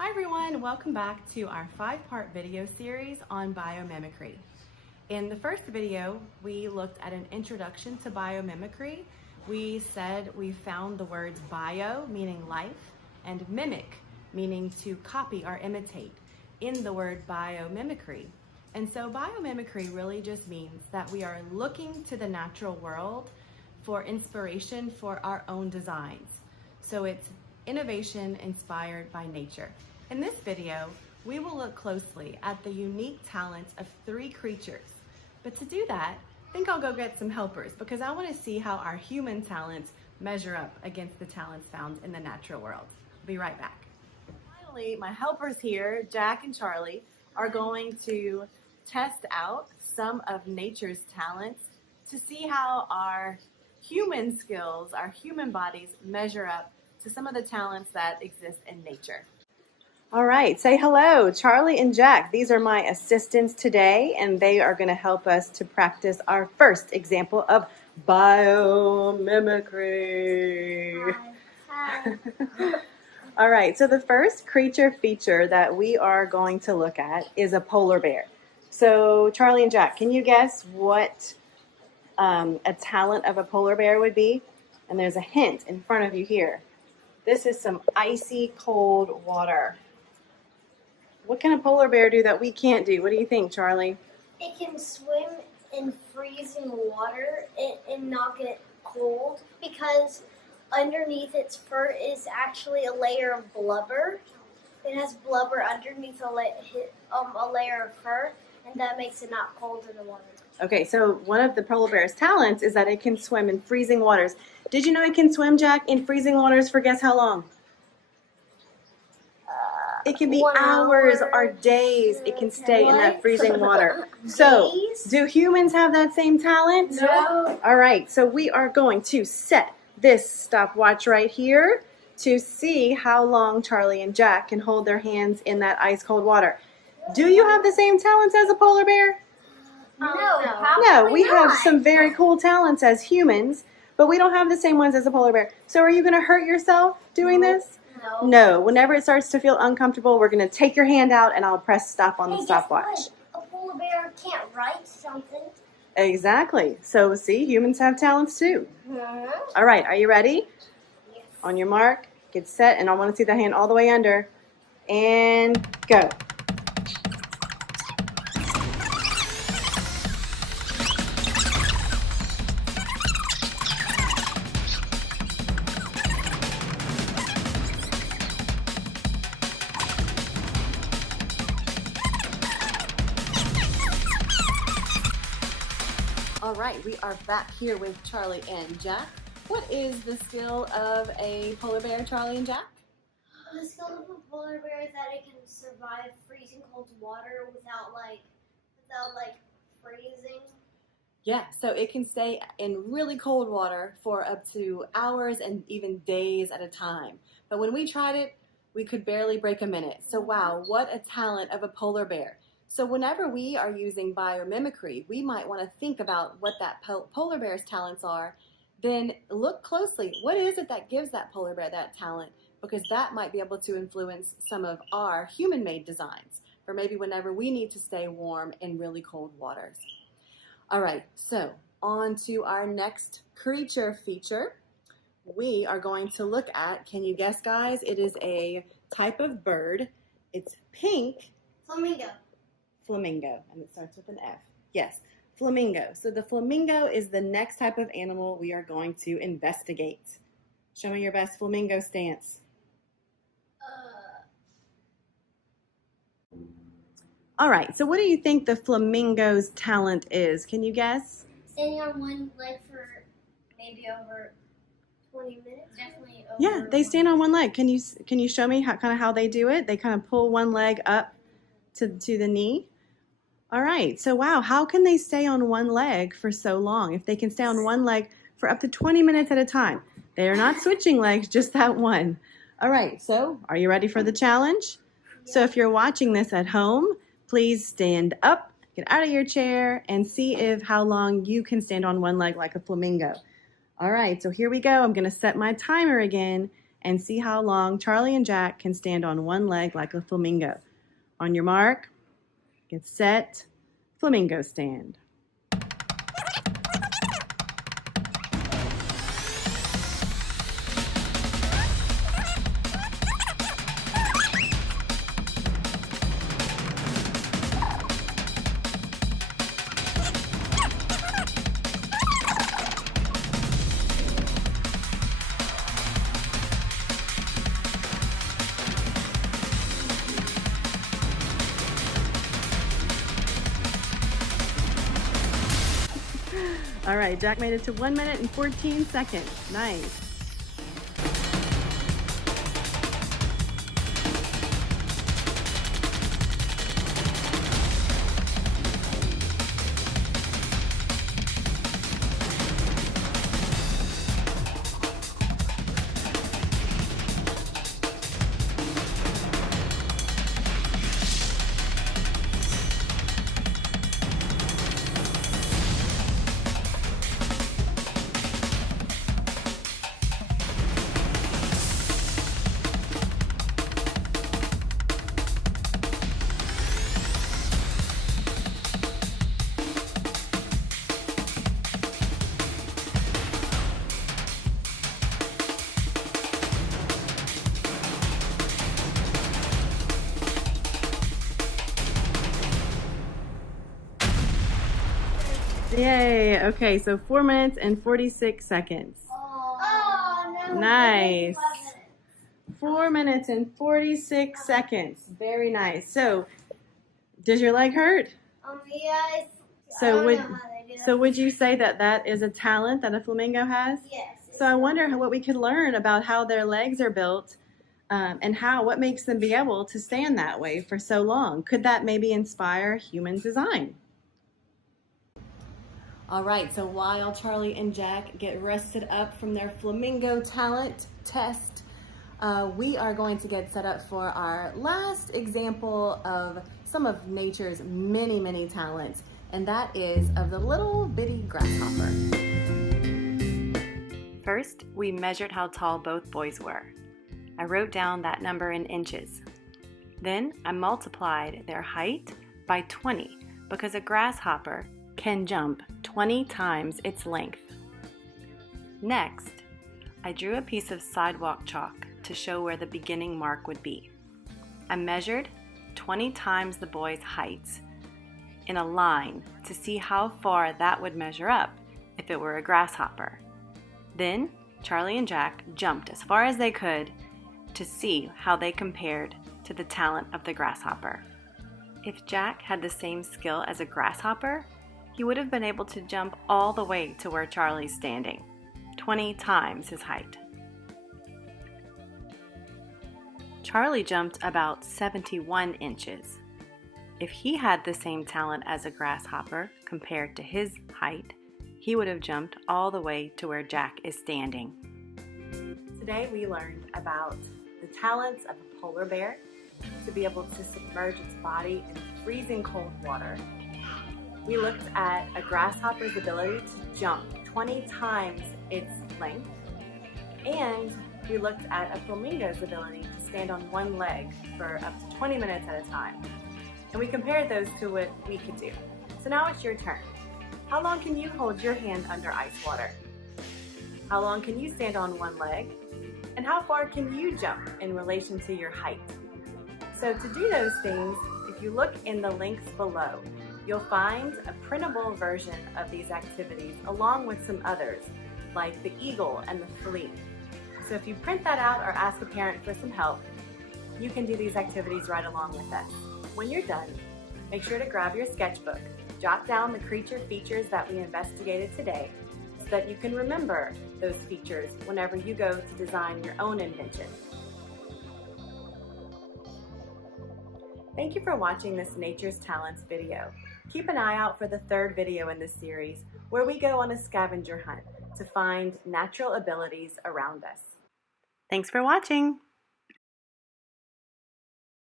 Hi everyone, welcome back to our 5-part video series on biomimicry. In the first video, we looked at an introduction to biomimicry. We said we found the words bio, meaning life, and mimic, meaning to copy or imitate, in the word biomimicry. And so biomimicry really just means that we are looking to the natural world for inspiration for our own designs. So it's innovation inspired by nature. In this video, we will look closely at the unique talents of 3 creatures. But to do that, I think I'll go get some helpers because I want to see how our human talents measure up against the talents found in the natural world. I'll be right back. Finally, my helpers here, Jack and Charlie, are going to test out some of nature's talents to see how our human skills, our human bodies measure up to some of the talents that exist in nature. All right, say hello, Charlie and Jack. These are my assistants today, and they are going to help us to practice our first example of biomimicry. Hi. All right, so the first creature feature that we are going to look at is a polar bear. So Charlie and Jack, can you guess what a talent of a polar bear would be? And there's a hint in front of you here. This is some icy cold water. What can a polar bear do that we can't do? What do you think, Charlie? It can swim in freezing water and not get cold because underneath its fur is actually a layer of blubber. It has blubber underneath a layer of fur, and that makes it not cold in the water. Okay, so one of the polar bear's talents is that it can swim in freezing waters. Did you know it can swim, Jack, in freezing waters for guess how long? It can be hours or days. It can stay in that freezing water. So, do humans have that same talent? No. All right, so we are going to set this stopwatch right here to see how long Charlie and Jack can hold their hands in that ice cold water. Do you have the same talents as a polar bear? No, we have some very cool talents as humans, but we don't have the same ones as a polar bear. So are you going to hurt yourself doing this? No. Whenever it starts to feel uncomfortable, we're going to take your hand out and I'll press stop on the stopwatch. A polar bear can't write something. Exactly. So see, humans have talents too. All right, are you ready? Yes. On your mark, get set, and I want to see the hand all the way under. And go. All right, we are back here with Charlie and Jack. What is the skill of a polar bear, Charlie and Jack? The skill of a polar bear is that it can survive freezing cold water without freezing. Yeah, so it can stay in really cold water for up to hours and even days at a time. But when we tried it, we could barely break a minute. So wow, what a talent of a polar bear. So whenever we are using biomimicry, we might want to think about what that polar bear's talents are, then look closely. What is it that gives that polar bear that talent? Because that might be able to influence some of our human-made designs for maybe whenever we need to stay warm in really cold waters. All right, so on to our next creature feature. We are going to look at, can you guess, guys? It is a type of bird. It's pink. Flamingo, and it starts with an F. Yes, flamingo. So the flamingo is the next type of animal we are going to investigate. Show me your best flamingo stance. All right, so what do you think the flamingo's talent is? Can you guess? Standing on one leg for maybe over 20 minutes. Definitely over. Yeah, they stand on one leg. Can you show me how they do it? They kind of pull one leg up to the knee. All right, so wow, how can they stay on one leg for so long? If they can stay on one leg for up to 20 minutes at a time. They are not switching legs, just that one. All right, so are you ready for the challenge? Yeah. So if you're watching this at home, please stand up, get out of your chair, and see how long you can stand on one leg like a flamingo. All right, so here we go. I'm gonna set my timer again, and see how long Charlie and Jack can stand on one leg like a flamingo. On your mark, get set, Flamingo Stand. All right, Jack made it to 1 minute and 14 seconds. Nice. Yay. Okay, so 4 minutes and 46 seconds. Oh, no. Nice. 4 minutes and 46 seconds. Very nice. So, does your leg hurt? Yes. So I don't know how they do that. would you say that that is a talent that a flamingo has? Yes. So I wonder what we could learn about how their legs are built and what makes them be able to stand that way for so long. Could that maybe inspire human design? All right, so while Charlie and Jack get rested up from their flamingo talent test, we are going to get set up for our last example of some of nature's many, many talents, and that is of the little bitty grasshopper. First, we measured how tall both boys were. I wrote down that number in inches. Then I multiplied their height by 20 because a grasshopper can jump 20 times its length. Next, I drew a piece of sidewalk chalk to show where the beginning mark would be. I measured 20 times the boy's height in a line to see how far that would measure up if it were a grasshopper. Then Charlie and Jack jumped as far as they could to see how they compared to the talent of the grasshopper. If Jack had the same skill as a grasshopper, he would have been able to jump all the way to where Charlie's standing, 20 times his height. Charlie jumped about 71 inches. If he had the same talent as a grasshopper compared to his height, he would have jumped all the way to where Jack is standing. Today we learned about the talents of a polar bear to be able to submerge its body in freezing cold water. We looked at a grasshopper's ability to jump 20 times its length, and we looked at a flamingo's ability to stand on one leg for up to 20 minutes at a time. And we compared those to what we could do. So now it's your turn. How long can you hold your hand under ice water? How long can you stand on one leg? And how far can you jump in relation to your height? So to do those things, if you look in the links below, you'll find a printable version of these activities along with some others, like the eagle and the flea. So if you print that out or ask a parent for some help, you can do these activities right along with us. When you're done, make sure to grab your sketchbook, jot down the creature features that we investigated today so that you can remember those features whenever you go to design your own invention. Thank you for watching this Nature's Talents video. Keep an eye out for the third video in this series, where we go on a scavenger hunt to find natural abilities around us. Thanks for watching!